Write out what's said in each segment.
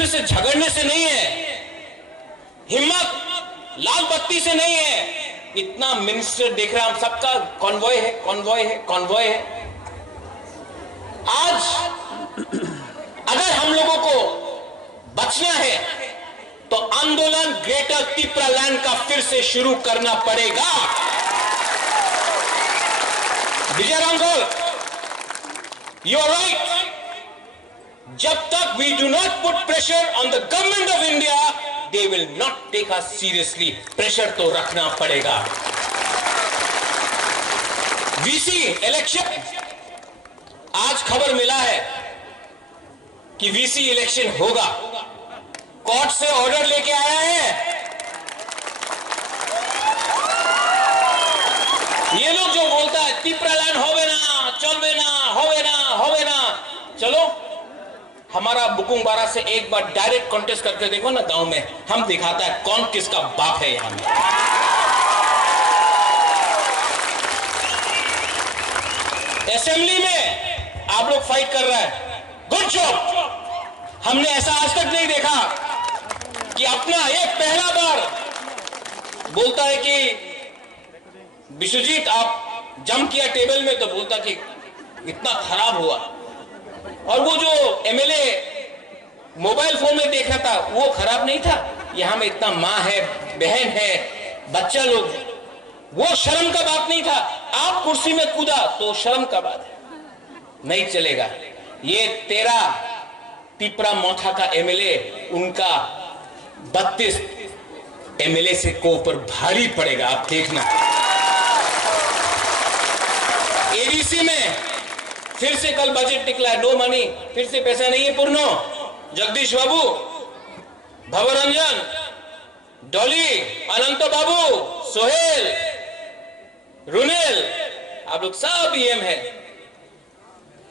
दूसरे से झगड़ने से नहीं है, हिम्मत लाल बत्ती से नहीं है। इतना मिनिस्टर देख रहे हैं, हम सबका कॉन्वॉय है, कॉन्वॉय है, कॉन्वॉय है। आज अगर हम लोगों को बचना है तो आंदोलन ग्रेटर तिप्रालैंड का फिर से शुरू करना पड़ेगा। Vijay Ramgol, you are right. जब तक we do not put pressure on the government of India, they will not take us seriously. Pressure तो रखना पड़ेगा। वीसी इलेक्शन, आज खबर मिला है कि वीसी इलेक्शन होगा। कोर्ट से ऑर्डर लेके आया है। ये लोग जो बोलता है तिप्रालैंड होवे ना, चलवे ना, होवे ना, होवे ना, चलो हमारा बुकुंग बारा से एक बार डायरेक्ट कॉन्टेस्ट करके देखो ना गांव में, हम दिखाता है कौन किसका बाप है। यहां असेंबली में आप लोग फाइट कर रहे हैं, गुड जॉब। हमने ऐसा आज तक नहीं देखा कि अपना एक पहला बार बोलता है कि विश्वजीत आप जम किया टेबल में, तो बोलता कि इतना खराब हुआ। और वो जो एमएलए मोबाइल फोन में देख रहा था वो खराब नहीं था। यहां में इतना माँ है, बहन है, बच्चा लोग, वो शर्म का बात नहीं था। आप कुर्सी में कूदा तो शर्म का बात है, नहीं चलेगा। ये 13 तिप्रा मोथा का एमएलए, उनका 32 एमएलए से को ऊपर भारी पड़ेगा, आप देखना। एडीसी में फिर से कल बजट निकला है, नो मनी, फिर से पैसा नहीं है। पूर्णो, जगदीश बाबू, भवरंजन, डॉली, अनंत बाबू, सोहेल, रुनेल, आप लोग सब ईएम है,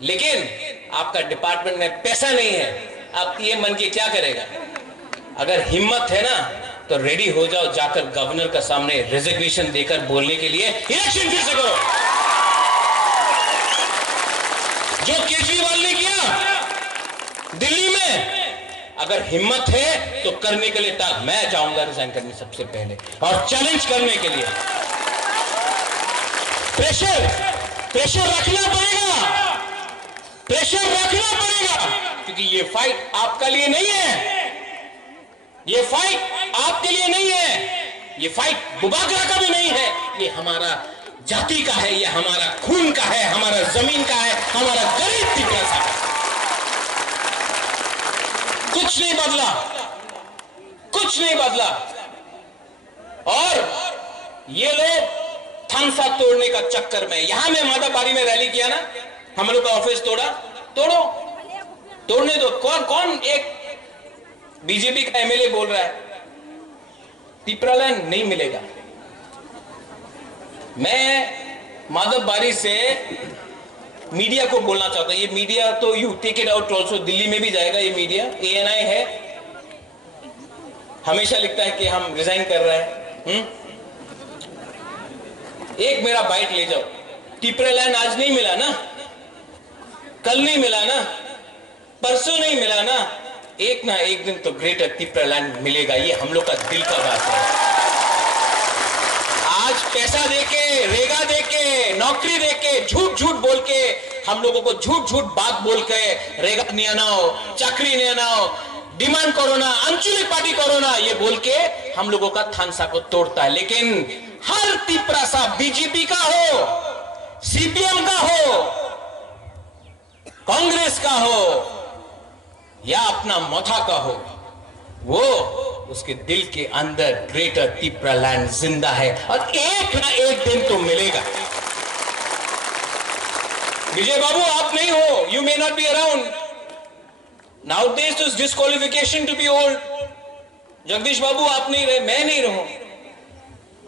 लेकिन आपका डिपार्टमेंट में पैसा नहीं है। आप ईएम बन के क्या करेगा? अगर हिम्मत है ना तो रेडी हो जाओ, जाकर गवर्नर का सामने रिजिग्नेशन देकर बोलने के लिए इलेक्शन फिर से करो, जो केजरीवाल ने किया दिल्ली में। अगर हिम्मत है तो करने के लिए तक मैं जाऊंगा रिजाइन करने सबसे पहले, और चैलेंज करने के लिए। प्रेशर रखना पड़ेगा, प्रेशर रखना पड़ेगा, क्योंकि ये फाइट आपका लिए नहीं है, ये फाइट आपके लिए नहीं है, ये फाइट बुबागरा का भी नहीं है, ये हमारा जाति का है, ये हमारा खून का है, हमारा जमीन का है, हमारा गरीब तिप्रा सा। कुछ नहीं बदला, कुछ नहीं बदला। और ये लोग थानसा तोड़ने का चक्कर में, यहां में मादाबारी में रैली किया ना, हम लोग का ऑफिस तोड़ा, तोड़ो, तोड़ने दो। कौन एक बीजेपी का एमएलए बोल रहा है तिप्रालैंड नहीं मिलेगा। मैं माधवबारी से मीडिया को बोलना चाहता हूं, ये मीडिया तो you take it out also, Delhi में भी जाएगा ये मीडिया, एएनआई है, हमेशा लिखता है कि हम रिजाइन कर रहे हैं। एक मेरा बाइट ले जाओ, तिप्रालैंड आज नहीं मिला ना, कल नहीं मिला ना, परसों नहीं मिला ना, एक ना एक दिन तो ग्रेटर तिप्रालैंड मिलेगा। ये हम लोग का दिल का बात है। आज पैसा देके, रेगा देके, नौकरी देके, झूठ बोल के, हम लोगों को झूठ बात बोल के, रेगा नहीं आनाओ, चाकरी नहीं आनाओ, डिमांड कोरोना, आंचलिक पार्टी कोरोना, ये बोल के हम लोगों का थानसा को तोड़ता है। लेकिन हर तिप्रा सा बीजेपी का हो, सीपीएम का हो, कांग्रेस का हो या अपना मोथा का हो, वो उसके दिल के अंदर ग्रेटर तिप्रालैंड जिंदा है, और एक ना एक दिन तो मिलेगा। विजय बाबू आप नहीं हो, you may not be around nowadays, तो disqualification to be old. Jagdish Babu आप नहीं रहे, मैं नहीं रहूं,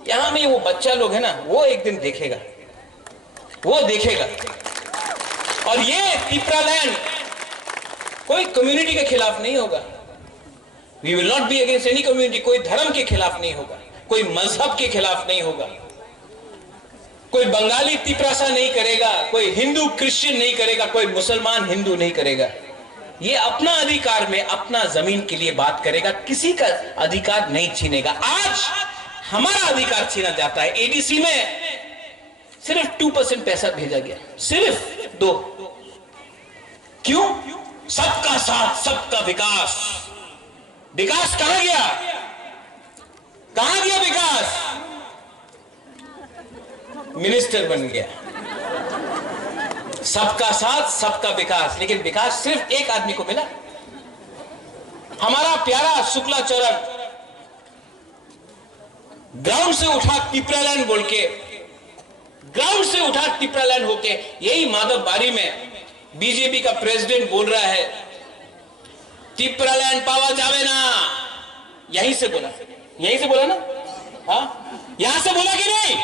यहां में वो बच्चा लोग है ना, वो एक दिन देखेगा, वो देखेगा। और ये तिप्रालैंड कोई कम्युनिटी के खिलाफ नहीं होगा, we will not be against any community, कोई धर्म के खिलाफ नहीं होगा, कोई मजहब के खिलाफ नहीं होगा, कोई बंगाली तिप्रासा नहीं करेगा, कोई हिंदू क्रिश्चियन नहीं करेगा, कोई मुसलमान हिंदू नहीं करेगा। ये अपना अधिकार में अपना जमीन के लिए बात करेगा, किसी का अधिकार नहीं छीनेगा। आज हमारा अधिकार छीना जाता है। एडीसी में सिर्फ 2% पैसा भेजा गया, सिर्फ 2। क्यों? सबका साथ सबका विकास। विकास कहां गया? कहां गया विकास? मिनिस्टर बन गया। सबका साथ सबका विकास, लेकिन विकास सिर्फ एक आदमी को मिला। हमारा प्यारा शुक्लाचरण ग्राउंड से उठा तिपरालैंड बोल के, ग्राउंड से उठा तिपरालैंड होके यही माधव बारी में बीजेपी का प्रेसिडेंट बोल रहा है तिपरालैंड पावा जावे ना। यहीं से बोला, यहीं से बोला ना? हाँ, यहां से बोला कि नहीं?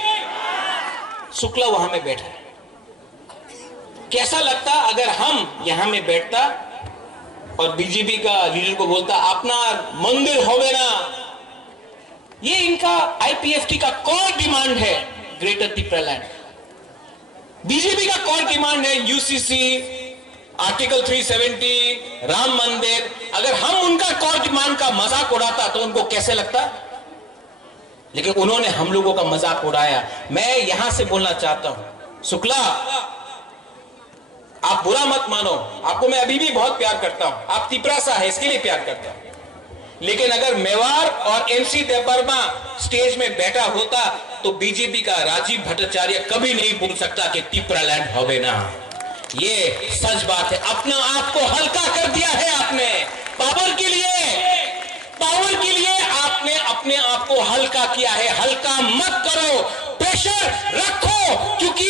शुक्ला वहां में बैठा है। कैसा लगता अगर हम यहां में बैठता और बीजेपी का लीडर को बोलता अपना मंदिर होवे ना। ये इनका आईपीएफटी का कॉल डिमांड है, ग्रेटर तिपरालैंड। बीजेपी का कॉल डिमांड है यूसीसी, आर्टिकल 370, राम मंदिर। अगर हम उनका कॉल डिमांड का मजाक उड़ाता तो उनको कैसे लगता? लेकिन उन्होंने हम लोगों का मजाक उड़ाया। मैं यहां से बोलना चाहता हूं, शुक्ला आप बुरा मत मानो, आपको मैं अभी भी बहुत प्यार करता हूं। आप तिपरासा है इसके लिए प्यार करता हूं। लेकिन अगर मेवाड़ और एमसी देवबर्मा स्टेज में बैठा होता तो बीजेपी का राजीव भट्टाचार्य कभी नहीं बोल सकता कि तिपरालैंड होवे ना। ये सच बात है। अपना आप को हल्का कर दिया है आपने, पावर के लिए, पावर के लिए आपने अपने आप को हल्का किया है। हल्का मत करो, प्रेशर रखो, क्योंकि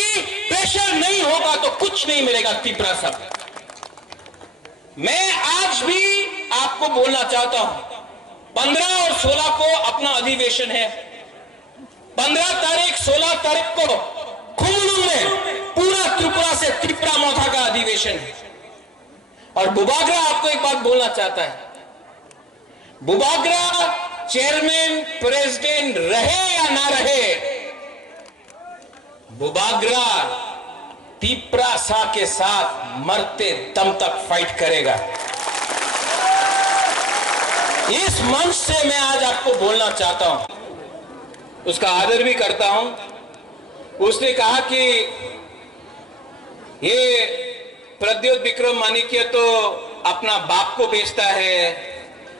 प्रेशर नहीं होगा तो कुछ नहीं मिलेगा। तिपरासा मैं आज भी आपको बोलना चाहता हूं, 15 और 16 को अपना अधिवेशन है। 15 तारीख 16 तारीख को खुमलुंग में पूरा त्रिपुरा से त्रिपुरा मोथा का अधिवेशन है। और बुबागरा आपको एक बात बोलना चाहता है, बुबागरा चेयरमैन प्रेसिडेंट रहे या ना रहे, बुबागरा तिपरासा के साथ मरते दम तक फाइट करेगा। इस मंच से मैं आज आपको बोलना चाहता हूं, उसका आदर भी करता हूं। उसने कहा कि ये प्रद्योत विक्रम माणिक्य तो अपना बाप को बेचता है,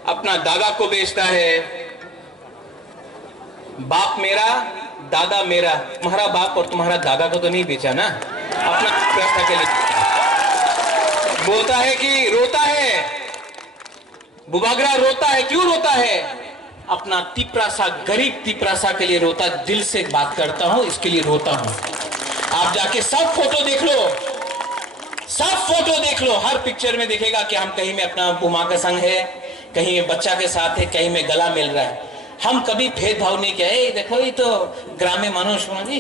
अपना दादा को बेचता है। बाप मेरा दादा मेरा, तुम्हारा बाप और तुम्हारा दादा को तो नहीं बेचा ना, अपना व्यवस्था के लिए। बोलता है कि रोता है, बुबागरा रोता है। क्यों रोता है? अपना तिपरासा, गरीब तिपरासा के लिए रोता। दिल से बात करता हूं, इसके लिए रोता हूं। आप जाके सब फोटो देख लो, सब फोटो देख लो, हर पिक्चर में देखेगा कि हम कहीं में अपना बुमा का संग है, कहीं बच्चा के साथ है, कहीं में गला मिल रहा है। हम कभी भेदभाव नहीं किया। देखो ये तो ग्राम्य मनुष्य जी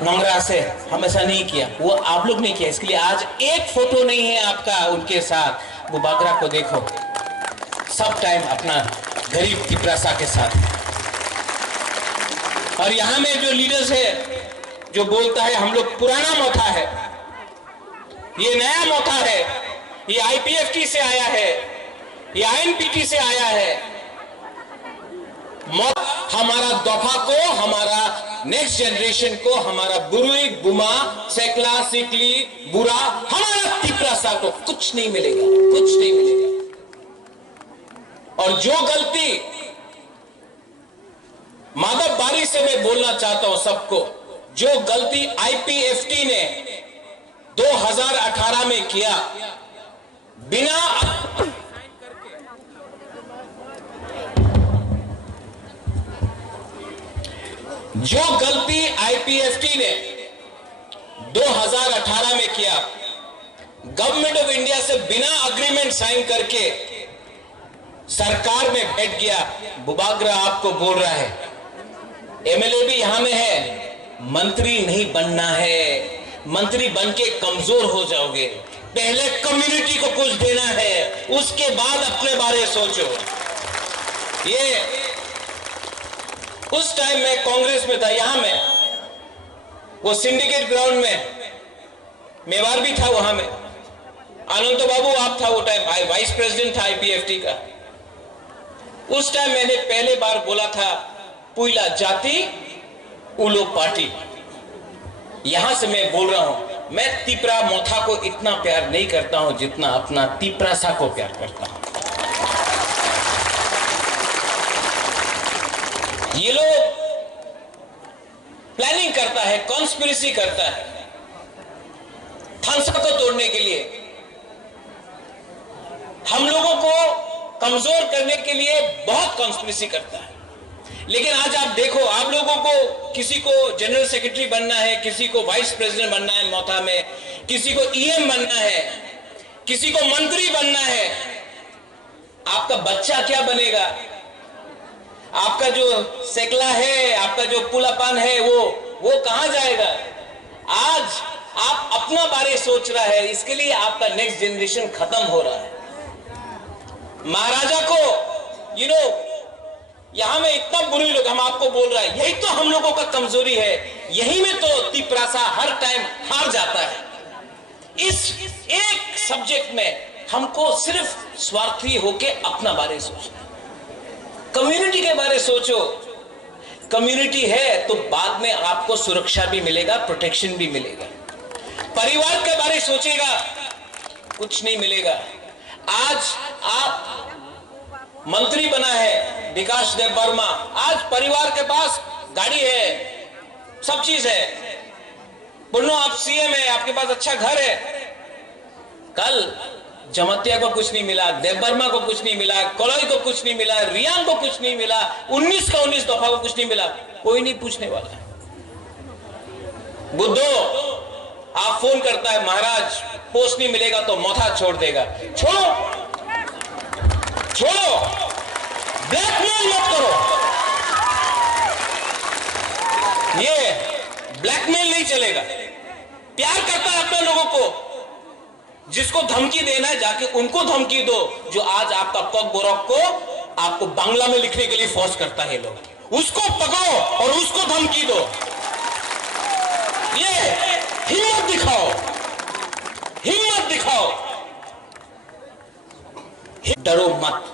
नंगरा से, हम ऐसा नहीं किया, वो आप लोग नहीं किया। इसके लिए आज एक फोटो नहीं है आपका उनके साथ। बुबागरा को देखो, सब टाइम अपना गरीब तिपरासा के साथ। और यहां में जो लीडर्स है जो बोलता है हम लोग पुराना मोथा है, ये नया मोथा है, ये आईपीएफटी से आया है, ये आईएनपीटी से आया है। हमारा दफा को, हमारा नेक्स्ट जनरेशन को, हमारा बुरुई बुमा सेकला सिकली बुरा, हमारा तिपरासा को कुछ नहीं मिलेगा, कुछ नहीं मिलेगा। और जो गलती माधव बारी से मैं बोलना चाहता हूं सबको, जो गलती आईपीएफटी ने 2018 में किया, बिना जो गलती आईपीएफटी ने 2018 में किया, गवर्नमेंट ऑफ इंडिया से बिना अग्रीमेंट साइन करके सरकार में बैठ गया। बुबागरा आपको बोल रहा है, एमएलए भी यहां में है, मंत्री नहीं बनना है, मंत्री बन के कमजोर हो जाओगे। पहले कम्युनिटी को कुछ देना है, उसके बाद अपने बारे सोचो। ये उस टाइम में कांग्रेस में था, यहां में वो सिंडिकेट ग्राउंड में मेवाड़ भी था, वहां में अनंत बाबू आप था वो टाइम, वाइस प्रेसिडेंट था आईपीएफटी का। उस टाइम मैंने पहले बार बोला था पुइला जाति उलो पार्टी। यहां से मैं बोल रहा हूं, मैं तिपरा मोथा को इतना प्यार नहीं करता हूं जितना अपना तिपरासा को प्यार करता हूं। ये लोग प्लानिंग करता है, कॉन्स्पिरेसी करता है थानसा को तोड़ने के लिए, हम लोगों को कमजोर करने के लिए बहुत कॉन्स्पिरेसी करता है। लेकिन आज आप देखो, आप लोगों को किसी को जनरल सेक्रेटरी बनना है, किसी को वाइस प्रेसिडेंट बनना है मोथा में, किसी को ईएम बनना है, किसी को मंत्री बनना है। आपका बच्चा क्या बनेगा? आपका जो सेकला है, आपका जो पुलापान है, वो कहां जाएगा? आज आप अपना बारे सोच रहा है, इसके लिए आपका नेक्स्ट जनरेशन खत्म हो रहा है। महाराजा को यहां में इतना बुरी लोग हम आपको बोल रहा है, यही तो हम लोगों का कमजोरी है, यही में तो तिपरासा हर टाइम हार जाता है। इस एक सब्जेक्ट में हमको सिर्फ स्वार्थी होके अपना बारे सोचना। कम्युनिटी के बारे सोचो। कम्युनिटी है तो बाद में आपको सुरक्षा भी मिलेगा, प्रोटेक्शन भी मिलेगा। परिवार के बारे सोचेगा, कुछ नहीं मिलेगा। आज आप मंत्री बना है विकास देव वर्मा, आज परिवार के पास गाड़ी है, सब चीज है। बोलो आप सीएम है, आपके पास अच्छा घर है। कल जमतिया को कुछ नहीं मिला, देव वर्मा को कुछ नहीं मिला, कोलोई को कुछ नहीं मिला, रियांग को कुछ नहीं मिला, 19 का 19 दफा को कुछ नहीं मिला, कोई नहीं पूछने वाला। बुद्धो आप फोन करता है, महाराज पोस्ट नहीं मिलेगा तो मोथा छोड़ देगा। छोड़ो, ब्लैकमेल मत करो। ये ब्लैकमेल नहीं चलेगा। प्यार करता है अपने लोगों को, जिसको धमकी देना है जाके उनको धमकी दो। जो आज आपका कॉक बोरक को आपको बांग्ला में लिखने के लिए फोर्स करता है लोग, उसको पकड़ो और उसको धमकी दो। ये हिम्मत दिखाओ, हिम्मत दिखाओ। डरो मत,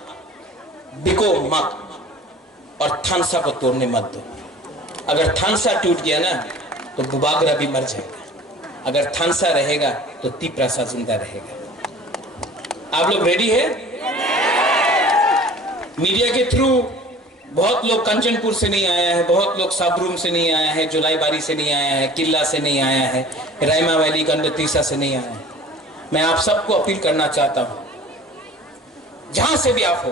बिको मत और थानसा को तोड़ने मत दो। अगर थानसा टूट गया ना तो बुबागरा भी मर जाएगा, अगर थानसा रहेगा तो तिपरासा जिंदा रहेगा। आप लोग रेडी है? मीडिया के थ्रू बहुत लोग कंचनपुर से नहीं आया है, बहुत लोग साबरूम से नहीं आया है, जुलाईबारी से नहीं आया है, किला से नहीं आया है, रायमा वैली गंडतीसा से नहीं आया है। मैं आप सबको अपील करना चाहता हूं, जहां से भी आप हो,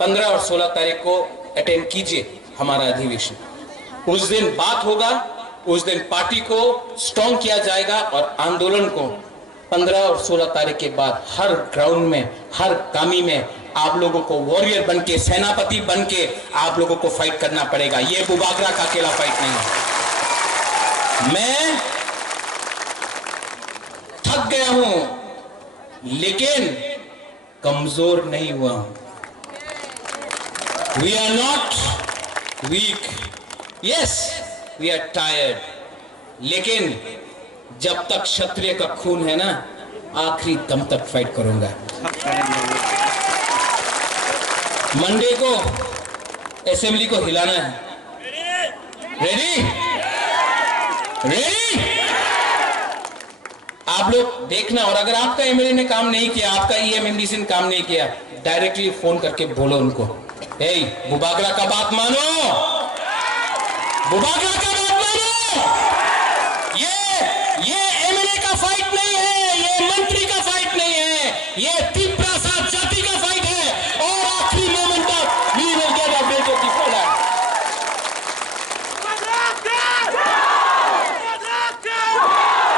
15 और 16 तारीख को अटेंड कीजिए हमारा अधिवेशन। उस दिन बात होगा, उस दिन पार्टी को स्ट्रॉन्ग किया जाएगा और आंदोलन को 15 और 16 तारीख के बाद हर ग्राउंड में, हर कामी में आप लोगों को वॉरियर बनके, सेनापति बनके आप लोगों को फाइट करना पड़ेगा। ये बुबागरा का अकेला फाइट नहीं है। मैं थक गया हूं लेकिन कमजोर नहीं हुआ हूं। We are not weak, yes we are tired, लेकिन जब तक क्षत्रिय का खून है ना, आखिरी दम तक फाइट करूंगा। मंडे को असेंबली को हिलाना है। रेडी? रेडी? आप लोग देखना, और अगर आपका एमएलए ने काम नहीं किया, आपका ईएमएमडीसी ने काम नहीं किया, डायरेक्टली फोन करके बोलो उनको, हे बुबागरा का बात मानो, बुबागरा का बात मानो। ये एमएलए का फाइट नहीं है, ये मंत्री का फाइट नहीं है, ये तिपरासा जाति का फाइट है। और आखिरी मोमेंट तक we will get a break of the following.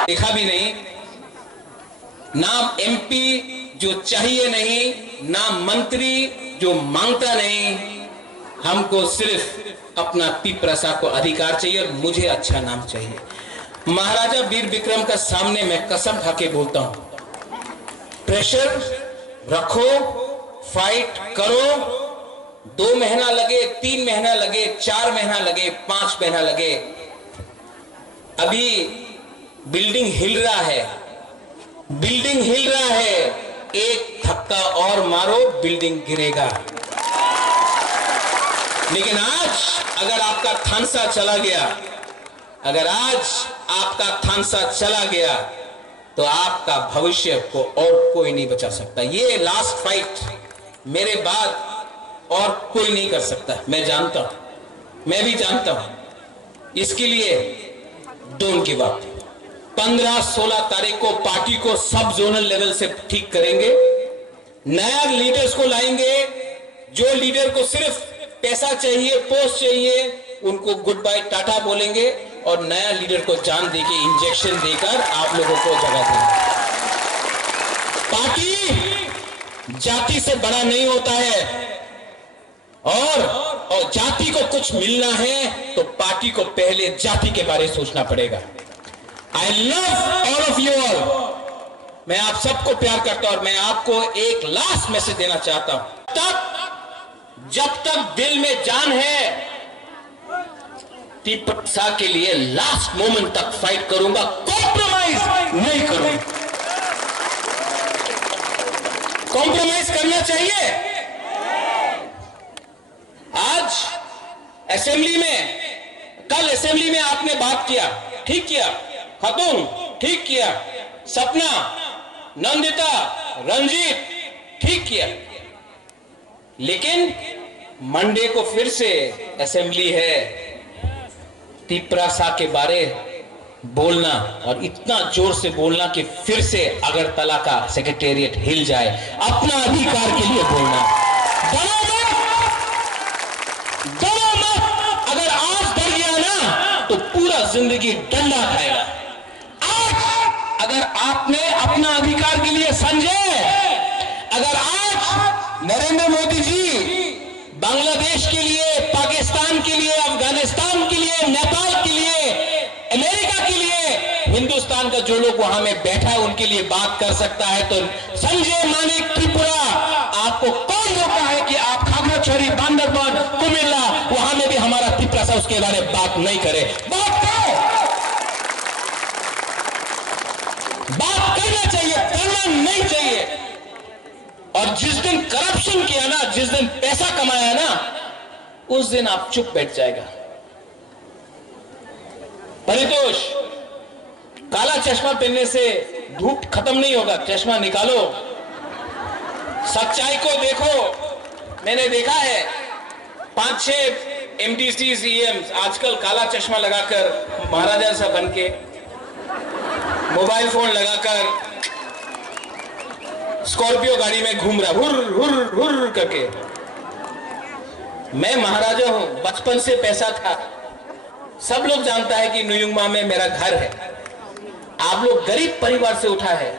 देखा भी नहीं, नाम एमपी जो चाहिए नहीं, नाम मंत्री जो मांगता नहीं, हमको सिर्फ अपना तिपरासा को अधिकार चाहिए और मुझे अच्छा नाम चाहिए। महाराजा वीर विक्रम का सामने मैं कसम खा के बोलता हूं, प्रेशर रखो, फाइट करो, 2 महीना लगे, 3 महीना लगे, 4 महीना लगे, 5 महीना लगे, अभी बिल्डिंग हिल रहा है, बिल्डिंग हिल रहा है, एक धक्का और मारो बिल्डिंग गिरेगा। लेकिन आज अगर आपका थानसा चला गया, अगर आज आपका थानसा चला गया तो आपका भविष्य को और कोई नहीं बचा सकता। ये लास्ट फाइट मेरे बाद और कोई नहीं कर सकता। मैं जानता हूं, मैं भी जानता हूं। इसके लिए डोंट गिव अप। 15-16 तारीख को पार्टी को सब जोनल लेवल से ठीक करेंगे, नया लीडर्स को लाएंगे। जो लीडर को सिर्फ पैसा चाहिए, पोस्ट चाहिए, उनको गुड बाय टाटा बोलेंगे और नया लीडर को जान देके इंजेक्शन देकर आप लोगों को जगह देंगे। पार्टी जाति से बड़ा नहीं होता है, और जाति को कुछ मिलना है तो पार्टी को पहले जाति के बारे में सोचना पड़ेगा। I love all of you all. मैं आप सबको प्यार करता हूं और मैं आपको एक लास्ट मैसेज देना चाहता हूं। जब तक दिल में जान है, टिप्पा के लिए लास्ट मोमेंट तक फाइट करूंगा, कॉम्प्रोमाइज नहीं करूंगा। कॉम्प्रोमाइज करना चाहिए। आज असेंबली में, कल असेंबली में आपने बात किया, ठीक किया। खातून ठीक किया, सपना, नंदिता, रंजीत ठीक किया। लेकिन मंडे को फिर से असेंबली है, तिपरासा के बारे बोलना और इतना जोर से बोलना कि फिर से अगरतला का सेक्रेटेरिएट हिल जाए, अपना अधिकार के लिए बोलना। डरो मत। अगर आज डर गया ना तो पूरा जिंदगी डंडा खाएगा। आज अगर आपने अपना अधिकार के लिए समझे, अगर आज नरेंद्र मोदी जी बांग्लादेश के लिए, पाकिस्तान के लिए, अफगानिस्तान के लिए, नेपाल के लिए, अमेरिका के लिए, हिंदुस्तान का जो लोग वहां में बैठा है उनके लिए बात कर सकता है, तो संजय मानिक त्रिपुरा, आपको कौन रोका है कि आप खागड़ाछड़ी, बांदरबान, कुमिल्ला, वहां में भी हमारा त्रिपुरा उसके बारे में बात नहीं करे? बात करो, बात करना चाहिए, करना नहीं चाहिए। और जिस दिन करप्शन किया ना, जिस दिन पैसा कमाया ना, उस दिन आप चुप बैठ जाएगा। परितोष, काला चश्मा पहनने से धूप खत्म नहीं होगा, चश्मा निकालो, सच्चाई को देखो। मैंने देखा है 5-6 एमडीसी सीएम आजकल काला चश्मा लगाकर, महाराजा सा बन के, मोबाइल फोन लगाकर स्कॉर्पियो गाड़ी में घूम रहा, हुर हुर हुर करके। मैं महाराजा हूं, बचपन से पैसा था। सब लोग जानता है कि नुयुंगमा में मेरा घर है। आप लोग गरीब परिवार से उठा है।